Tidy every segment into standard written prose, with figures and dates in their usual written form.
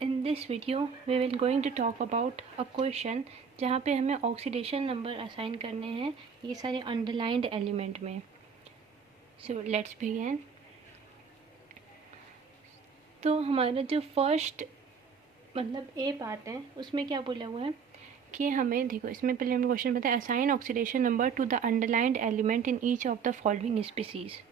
In this video we will going to talk about a question जहाँ पे हमें oxidation number assign करने हैं ये सारे अंडरलाइंड एलिमेंट में. So let's begin. तो हमारा जो फर्स्ट मतलब ए पार्ट है उसमें क्या बोला हुआ है कि हमें देखो इसमें पहले हमें क्वेश्चन बताया assign oxidation number to the underlined element in each of the following species.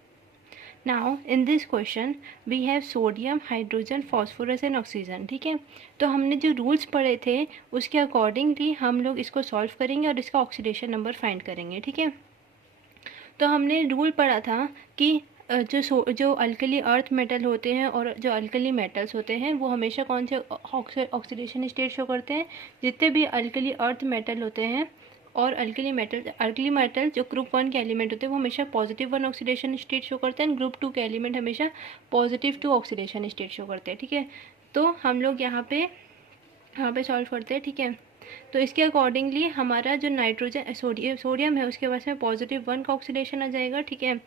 Now in this question we have sodium, hydrogen, phosphorus and oxygen. ठीक है, तो हमने जो रूल्स पढ़े थे उसके अकॉर्डिंगली हम लोग इसको सॉल्व करेंगे और इसका ऑक्सीडेशन नंबर फाइंड करेंगे. ठीक है, तो हमने रूल पढ़ा था कि जो अल्कली अर्थ मेटल होते हैं और जो अल्कली मेटल्स होते हैं वो हमेशा कौन से ऑक्सीडेशन स्टेट शो करते हैं. जितने भी अल्कली अर्थ मेटल होते हैं और अल्कली मेटल जो ग्रुप 1 के एलिमेंट होते हैं वो हमेशा +1 ऑक्सीडेशन स्टेट शो करते हैं. ग्रुप 2 के एलिमेंट हमेशा +2 ऑक्सीडेशन स्टेट शो करते हैं. ठीक है, तो हम लोग यहाँ पे सॉल्व करते हैं. ठीक है, तो इसके अकॉर्डिंगली हमारा जो नाइट्रोजन सोडियम है उसके पास में +1 का ऑक्सीडेशन आ जाएगा. ठीक है,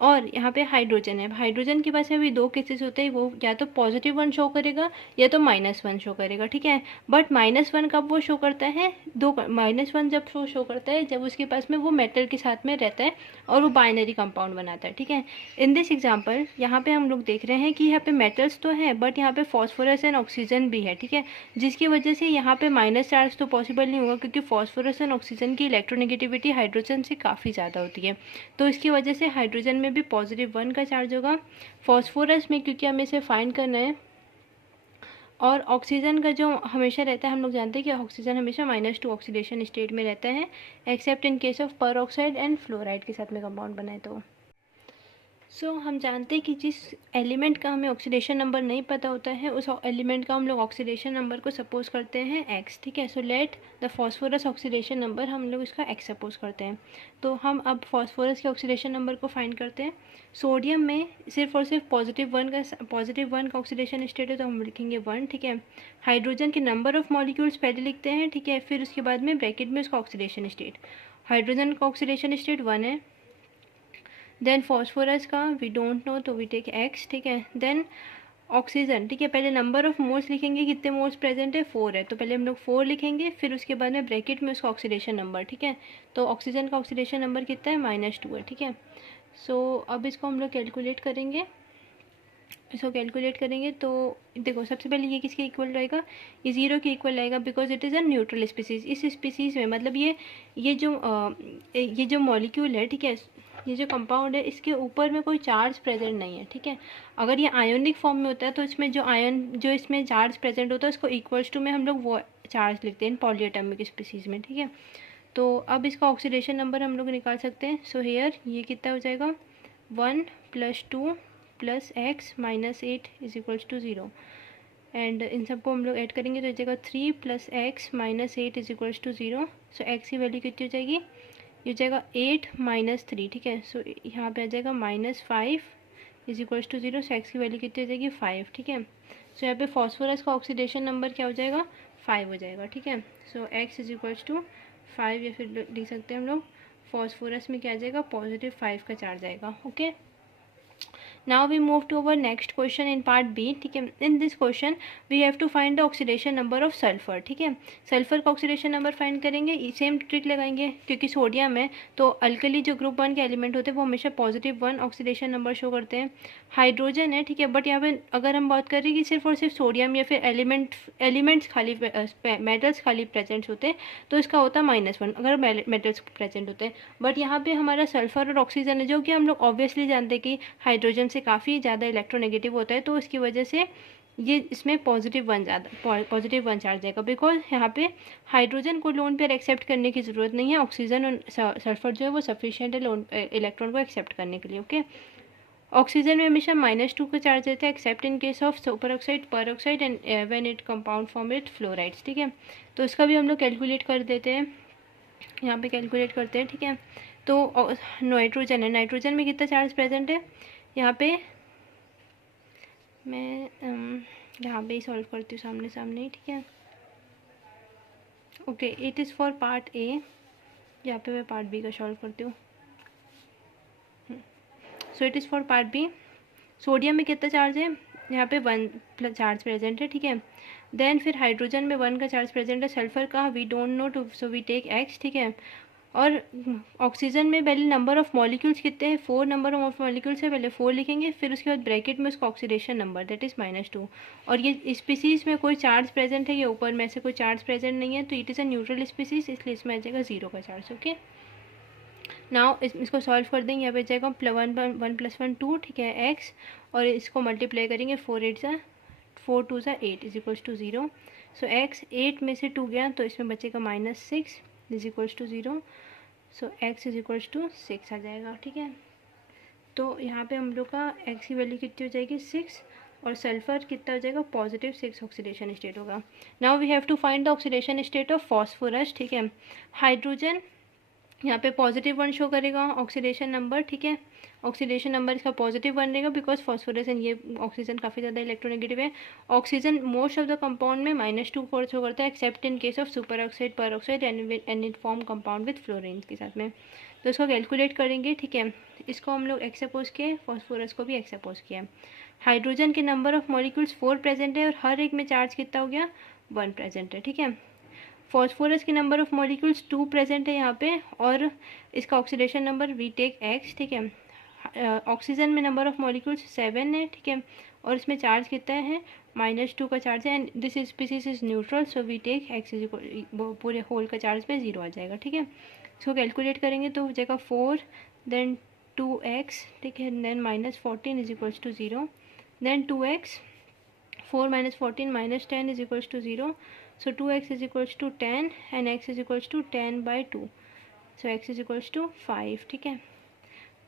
और यहाँ पे हाइड्रोजन है. हाइड्रोजन के पास में भी दो केसेस होते हैं, वो या तो +1 शो करेगा या तो -1 शो करेगा. ठीक है, बट -1 कब वो शो करता है, -1 जब शो करता है जब उसके पास में वो मेटल के साथ में रहता है और वो बाइनरी कंपाउंड बनाता है. ठीक है, इन दिस एग्जाम्पल यहाँ पे हम लोग देख रहे हैं कि यहाँ पे मेटल्स तो हैं बट यहाँ पे फॉस्फोरस एंड ऑक्सीजन भी है. ठीक है, जिसकी वजह से यहाँ पे माइनस चार्ज तो पॉसिबल नहीं होगा क्योंकि फॉस्फोरस एंड ऑक्सीजन की इलेक्ट्रोनेगेटिविटी हाइड्रोजन से काफ़ी ज़्यादा होती है. तो इसकी वजह से हाइड्रोजन में भी +1 का चार्ज होगा. फॉस्फोरस में क्योंकि हमें इसे फाइंड करना है और ऑक्सीजन का जो हमेशा रहता है हम लोग जानते हैं कि ऑक्सीजन हमेशा -2 ऑक्सीडेशन स्टेट में रहता है एक्सेप्ट इन केस ऑफ पर ऑक्साइड एंड फ्लोराइड के साथ में कंपाउंड बनाए. तो हम जानते हैं कि जिस एलिमेंट का हमें ऑक्सीडेशन नंबर नहीं पता होता है उस एलिमेंट का हम लोग ऑक्सीडेशन नंबर को सपोज करते हैं x. ठीक है, so let the phosphorus oxidation number हम लोग इसका x सपोज करते हैं. तो हम अब फॉस्फोरस के ऑक्सीडेशन नंबर को फाइंड करते हैं. सोडियम में सिर्फ और सिर्फ +1 का ऑक्सीडेशन स्टेट है तो हम लिखेंगे 1. ठीक है, हाइड्रोजन के नंबर ऑफ मॉलिक्यूल्स पहले लिखते हैं. ठीक है, फिर उसके बाद में ब्रैकेट में उसका ऑक्सीडेशन स्टेट. हाइड्रोजन का ऑक्सीडेशन स्टेट 1 है. देन फॉस्फोरस का वी डोंट नो तो वी टेक x. ठीक है, देन ऑक्सीजन. ठीक है, पहले नंबर ऑफ मोल्स लिखेंगे, कितने मोल्स प्रेजेंट है 4 है तो पहले हम लोग 4 लिखेंगे, फिर उसके बाद में ब्रैकेट में उसका ऑक्सीडेशन नंबर. ठीक है, तो ऑक्सीजन का ऑक्सीडेशन नंबर कितना है -2 है. ठीक है, सो अब इसको हम लोग कैलकुलेट करेंगे. तो देखो सबसे पहले ये किसके इक्वल रहेगा, ये 0 के इक्वल रहेगा because it is a neutral species. इस स्पीसीज में मतलब ये जो मॉलिक्यूल है, ठीक है, ये जो कंपाउंड है इसके ऊपर में कोई चार्ज प्रेजेंट नहीं है. ठीक है, अगर ये आयोनिक फॉर्म में होता है तो इसमें जो इसमें चार्ज प्रेजेंट होता है उसको इक्वल्स टू में हम लोग वो चार्ज लिखते हैं पॉलीएटॉमिक स्पीसीज में. ठीक है, तो अब इसका ऑक्सीडेशन नंबर हम लोग निकाल सकते हैं. सो हेयर ये कितना हो जाएगा 1 + 2 + x - 8 = 0. एंड इन सबको हम लोग ऐड करेंगे तो हो जाएगा 3 + x - 8 = 0. सो x की वैल्यू कितनी हो जाएगी, ये हो जाएगा 8 - 3. ठीक है, सो यहाँ पे आ जाएगा -5 = 0. सो x की वैल्यू कितनी हो जाएगी 5. ठीक है, सो यहाँ पे फॉस्फोरस का ऑक्सीडेशन नंबर क्या हो जाएगा 5 हो जाएगा. ठीक है, सो x = 5 या फिर लिख सकते हैं हम लोग फॉस्फोरस में क्या आ जाएगा +5 का चार्ज आएगा. Okay, now we move to our next question in part B. ठीक है, in this question we have to find the oxidation number of sulfur. ठीक है, सल्फर का ऑक्सीडेशन नंबर फाइंड करेंगे. सेम ट्रिक लगाएंगे क्योंकि सोडियम है तो अल्कली जो ग्रुप 1 के एलिमेंट होते हैं वो हमेशा +1 ऑक्सीडेशन नंबर शो करते हैं. हाइड्रोजन है, ठीक है, बट यहाँ पे अगर हम बात करें कि सिर्फ और सिर्फ सोडियम या फिर एलिमेंट्स खाली मेटल्स खाली प्रेजेंट होते हैं तो इसका होता है -1 अगर मेटल्स प्रेजेंट होते हैं. बट यहाँ पे हमारा सल्फर और ऑक्सीजन है जो कि हम लोग ऑब्वियसली जानते हैं कि हाइड्रोजन से काफ़ी ज़्यादा इलेक्ट्रोनेगेटिव होता है तो इसकी वजह से ये इसमें +1 चार्ज आएगा बिकॉज यहाँ पे हाइड्रोजन को लोन पेयर एक्सेप्ट करने की ज़रूरत नहीं है. ऑक्सीजन और सल्फर जो है वो सफिशिएंट है लोन इलेक्ट्रॉन को एक्सेप्ट करने के लिए. ओके, ऑक्सीजन में हमेशा -2 का चार्ज रहता है except in case of super oxide, per oxide and when it compound form it fluorides. ठीक है, तो इसका भी हम लोग कैलकुलेट कर देते हैं, यहाँ पे कैलकुलेट करते हैं. ठीक है, तो नाइट्रोजन है, नाइट्रोजन में कितना चार्ज प्रेजेंट है, यहाँ पे मैं यहाँ पे ही सॉल्व करती हूँ सामने ही. ठीक है, okay, it is for part a, यहाँ पे मैं पार्ट बी का सॉल्व करती हूँ. So it is for part b. Sodium में कितना चार्ज है यहाँ पे 1 चार्ज प्रेजेंट है, ठीक है। देन फिर हाइड्रोजन में 1 का चार्ज प्रेजेंट है, सल्फर का we don't know to, so we take x, ठीक है। और ऑक्सीजन में पहले नंबर ऑफ मॉलिक्यूल्स कितने हैं, 4 नंबर ऑफ मॉलिक्यूल्स है, पहले 4 लिखेंगे, फिर उसके बाद ब्रैकेट में उसका ऑक्सीडेशन नंबर दैट इज़ -2। और ये स्पीसीज़ में कोई चार्ज प्रेजेंट है, ये ऊपर में से कोई चार्ज प्रेजेंट नहीं है, तो it is a neutral species, इसलिए इसमें आ जाएगा 0 का चार्ज। ओके, नाउ इसको सॉल्व कर देंगे, यहाँ पे जाएगा 1 + 1 2, ठीक है, x, और इसको मल्टीप्लाई करेंगे, 4 8 ज़ा 4 2 ज़ा 8 = 0। सो x 8 में से 2 गया तो इसमें बचेगा -6 = 0। सो x = 6 आ जाएगा, ठीक है। तो यहाँ पे हम लोग का x की वैल्यू कितनी हो जाएगी 6, और सल्फर कितना हो जाएगा +6 ऑक्सीडेशन स्टेट होगा। Now we have to find the oxidation state of phosphorus, ठीक है। हाइड्रोजन यहाँ पे +1 शो करेगा ऑक्सीडेशन नंबर, ठीक है। ऑक्सीडेशन नंबर इसका +1 रहेगा बिकॉज फॉस्फोरस एंड ये ऑक्सीजन काफ़ी ज़्यादा इलेक्ट्रोनेगेटिव है। Oxygen most of the compound में -2 शो करता है except in case of super oxide, per oxide and it form compound with fluorine के साथ में। तो इसको कैलकुलेट करेंगे, ठीक है। इसको हम लोग x अपोज किए, फॉस्फोरस को भी x अपोज किया। हाइड्रोजन के नंबर ऑफ मॉलिक्यूल्स 4 प्रेजेंट है और हर एक में चार्ज कितना हो गया 1 प्रेजेंट है, ठीक है। फॉस्फोरस के नंबर ऑफ मॉलिक्यूल्स 2 प्रेजेंट है यहाँ पे, और इसका oxidation number we take x, ठीक है। ऑक्सीजन में नंबर ऑफ मॉलिक्यूल्स 7 है, ठीक है, और इसमें चार्ज कितना है -2 का चार्ज है, and this species is neutral, so we take x पूरे होल का चार्ज पे 0 आ जाएगा, ठीक है। इसको कैलकुलेट करेंगे तो हो जाएगा 4 देन 2x, ठीक है, then -14 = 0, then 2x 4 - 14 -10 = 0, so 2x = 10 and x = 10/2, so x = 5, ठीक है।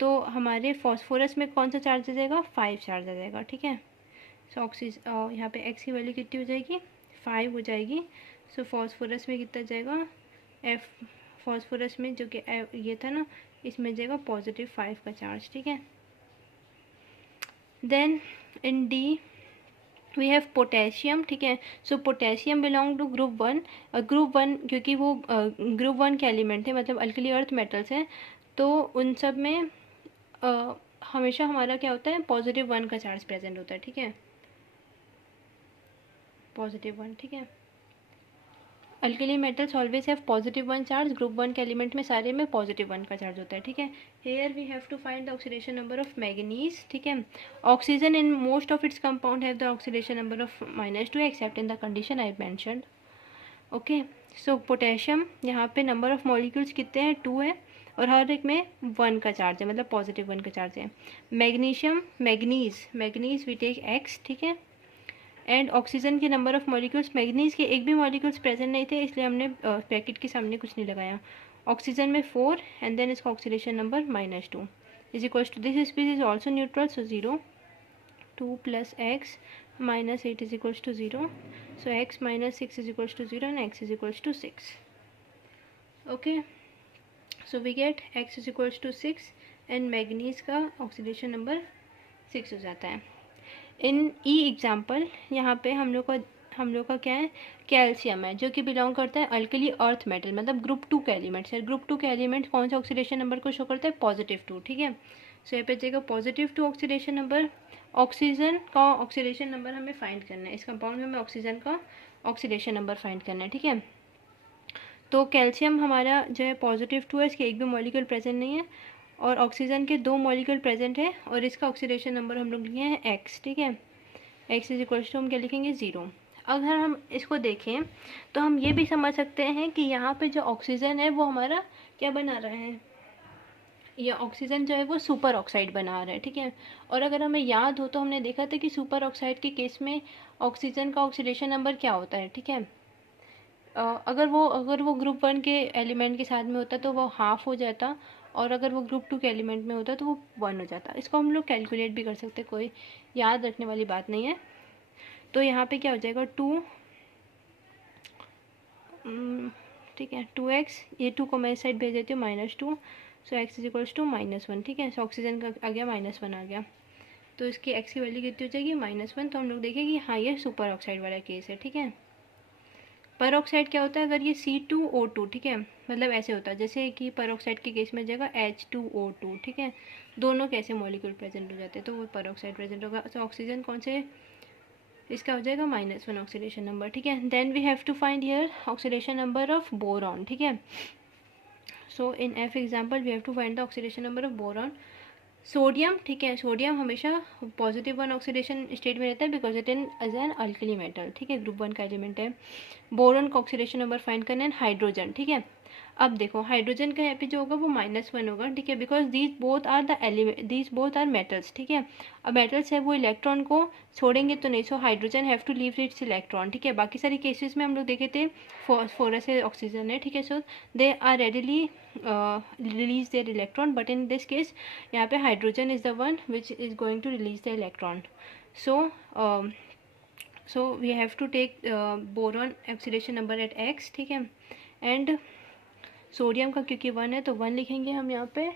तो हमारे फॉस्फोरस में कौन सा चार्ज आ जाएगा 5 चार्ज आ जाएगा, ठीक है। सो यहाँ पे x की वैल्यू कितनी हो जाएगी 5 हो जाएगी। सो फॉस्फोरस में कितना जाएगा f, फॉस्फोरस में जो कि ये था ना, इसमें जाएगा +5 का चार्ज, ठीक है। Then in D we have potassium, ठीक है। So potassium belong to group 1, group 1 क्योंकि वो ग्रुप 1 के एलिमेंट है, मतलब अल्कली अर्थ मेटल्स हैं, तो उन सब में हमेशा हमारा क्या होता है +1 का चार्ज प्रेजेंट होता है, ठीक है, +1, ठीक है। Alkali metals always have +1 charge, group 1 के एलिमेंट में सारे में +1 का चार्ज होता है, ठीक है। Here we have to find the oxidation number of manganese, ठीक है। Oxygen in most of its compound have the oxidation number of -2 except in the condition I mentioned. Okay, so potassium यहाँ पे number of molecules कितने हैं 2 है, और हर एक में 1 का चार्ज है, मतलब +1 का चार्ज है। Magnesium manganese we take x, ठीक है। एंड ऑक्सीजन के नंबर ऑफ मॉलिक्यूल्स, मैग्नीज के एक भी मॉलिक्यूल्स प्रेजेंट नहीं थे, इसलिए हमने ब्रैकेट के सामने कुछ नहीं लगाया। ऑक्सीजन में 4 एंड देन इसका oxidation number -2 = this species is also neutral, so 0, 2 + x -8 = 0, so x - 6 = 0 and x = 6. Okay, so we get x = 6 and manganese का ऑक्सीडेशन नंबर 6 हो जाता है। इन ई एग्जाम्पल यहाँ पे हम लोग का क्या है कैल्शियम है, जो कि बिलोंग करता है अल्कली अर्थ मेटल, मतलब ग्रुप 2 के एलिमेंट्स है। ग्रुप 2 के एलिमेंट कौन सा ऑक्सीडेशन नंबर को शो करता है +2, ठीक है। सो यहाँ पे जाएगा +2 ऑक्सीडेशन नंबर। ऑक्सीजन का ऑक्सीडेशन नंबर हमें फाइंड करना है, इस कंपाउंड में हमें ऑक्सीजन का ऑक्सीडेशन नंबर फाइंड करना है, ठीक है। तो कैल्शियम हमारा जो है +2 है, इसके एक भी मॉलिक्यूल प्रेजेंट नहीं है, और ऑक्सीजन के 2 मॉलिक्यूल प्रेजेंट है, और इसका ऑक्सीडेशन नंबर हम लोग लिए हैं x, ठीक है। x = हम क्या लिखेंगे 0। अगर हम इसको देखें तो हम ये भी समझ सकते हैं कि यहाँ पे जो ऑक्सीजन है वो हमारा क्या बना रहा है, ये ऑक्सीजन जो है वो सुपर ऑक्साइड बना रहा है, ठीक है। और अगर हमें याद हो तो हमने देखा था कि सुपर ऑक्साइड के केस में ऑक्सीजन का ऑक्सीडेशन नंबर क्या होता है, ठीक है। अगर वो ग्रुप 1 के एलिमेंट के साथ में होता तो वो हाफ हो जाता, और अगर वो ग्रुप 2 के एलिमेंट में होता तो वो 1 हो जाता। इसको हम लोग कैलकुलेट भी कर सकते, कोई याद रखने वाली बात नहीं है। तो यहाँ पे क्या हो जाएगा 2, ठीक है, 2x, ये 2 को मैं इस साइड भेज देती हूँ -2, सो x = -1, ठीक है। सो ऑक्सीजन का आ गया -1 आ गया, तो इसकी x की वैल्यू कितनी हो जाएगी -1। तो हम लोग देखें कि हाँ ये सुपर ऑक्साइड वाला केस है, ठीक है। पर ऑक्साइड क्या होता है, अगर ये C2O2, ठीक है, मतलब ऐसे होता है जैसे कि पर ऑक्साइड के केस में जाएगा H2O2, ठीक है। दोनों कैसे मॉलिक्यूल प्रेजेंट हो जाते हैं तो वो पर ऑक्साइड प्रेजेंट होगा। तो ऑक्सीजन कौन से इसका हो जाएगा -1 ऑक्सीडेशन नंबर, ठीक है। Then we have to find here oxidation number of boron, ठीक है। So in F example we have to find the oxidation number of boron. Sodium, ठीक है, सोडियम हमेशा +1 ऑक्सीडेशन स्टेट में रहता है because it is an alkali metal, ठीक है, ग्रुप 1 का एलिमेंट है। बोरॉन का ऑक्सीडेशन नंबर फाइंड करना है। हाइड्रोजन, ठीक है, अब देखो हाइड्रोजन का यहाँ पे जो होगा वो -1 होगा, ठीक है, because these both are the element, these both are metals, ठीक है। अब मेटल्स है वो इलेक्ट्रॉन को छोड़ेंगे तो नहीं, so hydrogen have to leave its electron, ठीक है। बाकी सारी केसेस में हम लोग देखे थे फॉस्फोरस है, ऑक्सीजन है, ठीक है, so they are readily release their electron, but in this case यहाँ पे hydrogen is the one which is going to release the electron. So we have to take boron oxidation number at x, ठीक है, and sodium का क्योंकि 1 है तो 1 लिखेंगे हम यहाँ पे।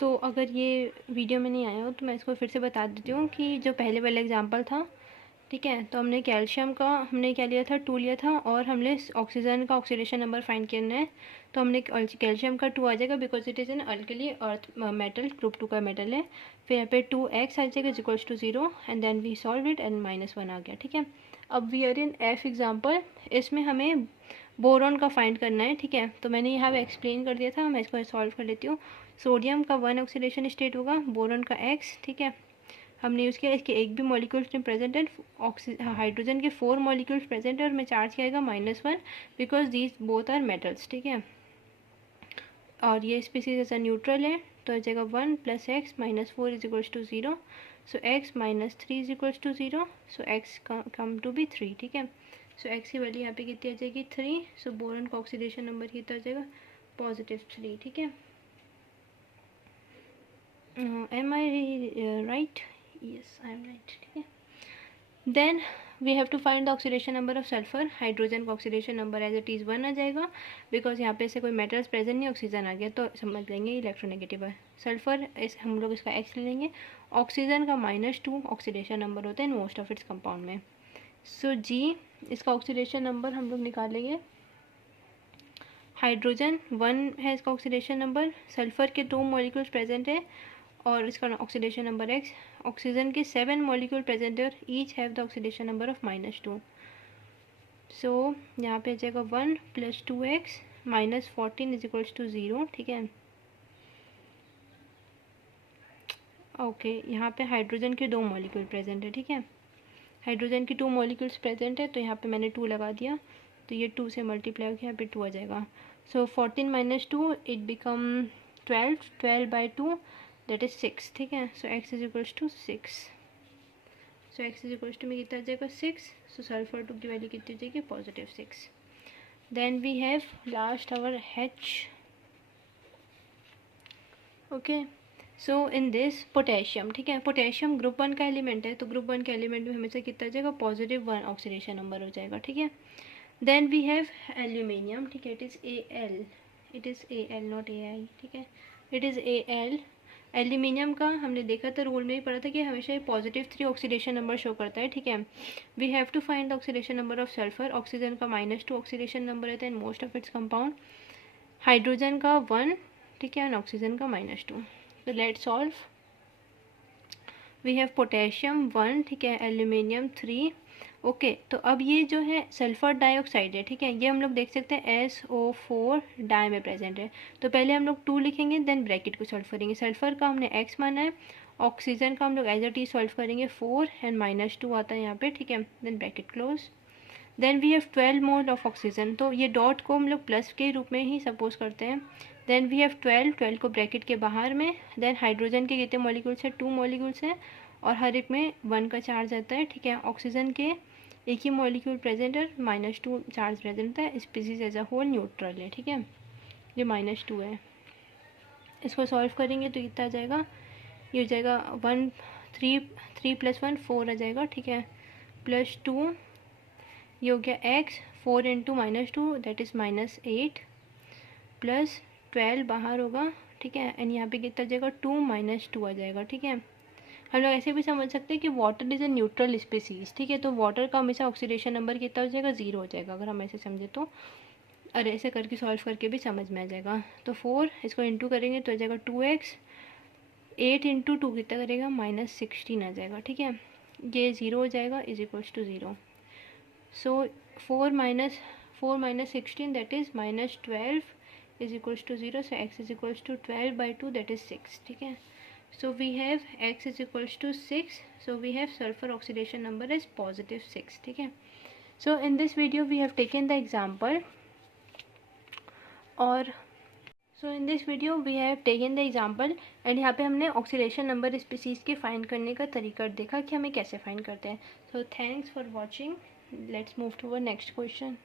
तो अगर ये वीडियो में नहीं आया हो तो मैं इसको फिर से बता देती हूँ कि जो पहले वाला एग्जांपल था, ठीक है, तो हमने कैल्शियम का हमने क्या लिया था, 2 लिया था, और हमने ऑक्सीजन का ऑक्सीडेशन नंबर फाइंड करना है। तो हमने कैल्शियम का 2 आ जाएगा because it is an alkali earth metal, group 2 का मेटल है। फिर यहाँ पे 2x आ जाएगा equals to 0 and then we solve it and -1 आ गया, ठीक है। अब we are in F example, इसमें हमें बोरॉन का फाइंड करना है, ठीक है। तो मैंने यहाँ पे एक्सप्लेन कर दिया था, मैं इसको सॉल्व कर लेती हूँ। सोडियम का 1 ऑक्सीडेशन स्टेट होगा, बोरॉन का x, ठीक है, हमने यूज़ किया, इसके एक भी मॉलिक्यूल्स में प्रेजेंट है, हाइड्रोजन के 4 मॉलिक्यूल्स प्रेजेंट है और मैं चार्ज किया -1 because these both are metals, ठीक है। और ये स्पीसीज ऐसा न्यूट्रल है तो जगह 1 + x -4 = 0, so x -3 = 0, so x come to be 3, ठीक है। सो x की वैल्यू यहाँ पे कितनी आ जाएगी 3, सो बोरॉन का ऑक्सीडेशन नंबर कितना आ जाएगा +3, ठीक है। Am I right? Yes I am right, ठीक है। Then we have to find the oxidation number of sulphur. Hydrogen का oxidation number as it is 1 आ जाएगा बिकॉज यहाँ पे से कोई मेटल्स प्रेजेंट नहीं, ऑक्सीजन आ गया तो समझ लेंगे इलेक्ट्रोनेगेटिव है। सल्फर इस हम लोग इसका x ले लेंगे। ऑक्सीजन का -2 ऑक्सीडेशन नंबर होता है in most of its compound में। सो G इसका ऑक्सीडेशन नंबर हम लोग निकालेंगे। हाइड्रोजन 1 है इसका ऑक्सीडेशन नंबर, सल्फर के 2 मॉलिक्यूल्स प्रेजेंट है और इसका ऑक्सीडेशन नंबर x। ऑक्सीजन के 7 मॉलिक्यूल प्रेजेंट है और each have the oxidation number of -2। सो यहाँ पे आ जाएगा 1 + 2x -14 = 0, ठीक है। ओके, यहाँ पे हाइड्रोजन के 2 मॉलिक्यूल प्रेजेंट है, ठीक है, हाइड्रोजन की 2 मॉलिक्यूल्स प्रेजेंट है तो यहाँ पे मैंने 2 लगा दिया, तो ये 2 से मल्टीप्लाई होकर यहाँ पे 2 आ जाएगा। सो 14 - 2 इट बिकम 12, 12/2 दैट इज 6, ठीक है। सो x = 6, सो x = में कितना आ जाएगा 6, सो सल्फर 2 की वैल्यू कितनी हो जाएगी +6। Then we have last our H, okay. So in this potassium, ठीक है, पोटेशियम ग्रुप 1 का एलिमेंट है तो ग्रुप 1 के एलिमेंट में हमेशा कितना आ जाएगा +1 ऑक्सीडेशन नंबर हो जाएगा, ठीक है। देन वी हैव एल्यूमिनियम, ठीक है, it is Al not Ai, ठीक है, इट इज़ Al। एल्यूमिनियम का हमने देखा था, रूल में ही पढ़ा था कि हमेशा ये +3 ऑक्सीडेशन नंबर शो करता है, ठीक है। We have to find the oxidation number of sulphur. Oxygen का -2 ऑक्सीडेशन नंबर रहता है in most of its compound, hydrogen का 1, ठीक है, एंड ऑक्सीजन का -2। तो let solve. We have potassium 1, ठीक है, एल्यूमिनियम 3, ओके। तो अब ये जो है सल्फर डाइऑक्साइड है, ठीक है, ये हम लोग देख सकते हैं SO4 डाई में प्रेजेंट है, तो पहले हम लोग 2 लिखेंगे देन ब्रैकेट को सॉल्व करेंगे। सल्फर का हमने x माना है, ऑक्सीजन का हम लोग एज इट इज सॉल्व करेंगे 4 एंड -2 आता है यहाँ पे, ठीक है, then bracket close. Then we have 12 mole of oxygen, तो ये डॉट को हम लोग प्लस के रूप में ही सपोज करते हैं। देन वी हैव 12 को ब्रैकेट के बाहर में। देन हाइड्रोजन के कितने मॉलिक्यूल्स हैं 2 मॉलिक्यूल्स हैं और हर एक में 1 का चार्ज आता है, ठीक है। ऑक्सीजन के एक ही मॉलिक्यूल प्रेजेंट है, -2 चार्ज प्रेजेंट है, species as a whole neutral है, ठीक है, ये -2 है। इसको सॉल्व करेंगे तो कितना आ जाएगा, ये हो जाएगा 3 + 1 4 आ जाएगा, ठीक है, +2 ये हो गया x, 4 × -2 दैट इज़ -8 प्लस 12 बाहर होगा, ठीक है, एंड यहाँ पे कितना आ जाएगा 2 - 2 आ जाएगा, ठीक है। हम लोग ऐसे भी समझ सकते हैं कि water is a neutral species, ठीक है, तो वाटर का हमेशा ऑक्सीडेशन नंबर कितना हो जाएगा 0 हो जाएगा अगर हम ऐसे समझे तो। अरे ऐसे करके सॉल्व करके भी समझ में आ जाएगा। तो 4 इसको इंटू करेंगे तो आ जाएगा 2x, 8 इंटू 2 कितना करेगा -16 आ जाएगा, ठीक है। ये 0 हो जाएगा is equals to 0। So 4 minus 16 that is -12 is equals to 0। So x is equals to 12/2 that is 6, ठीक है। So we have x is equals to 6, so we have sulphur oxidation number is +6, ठीक है। So in this video we have taken the example और so in this video we have taken the example and यहाँ पे हमने oxidation number species के find करने का तरीका देखा कि हमें कैसे फाइंड करते हैं। So thanks for watching, let's move to our next question.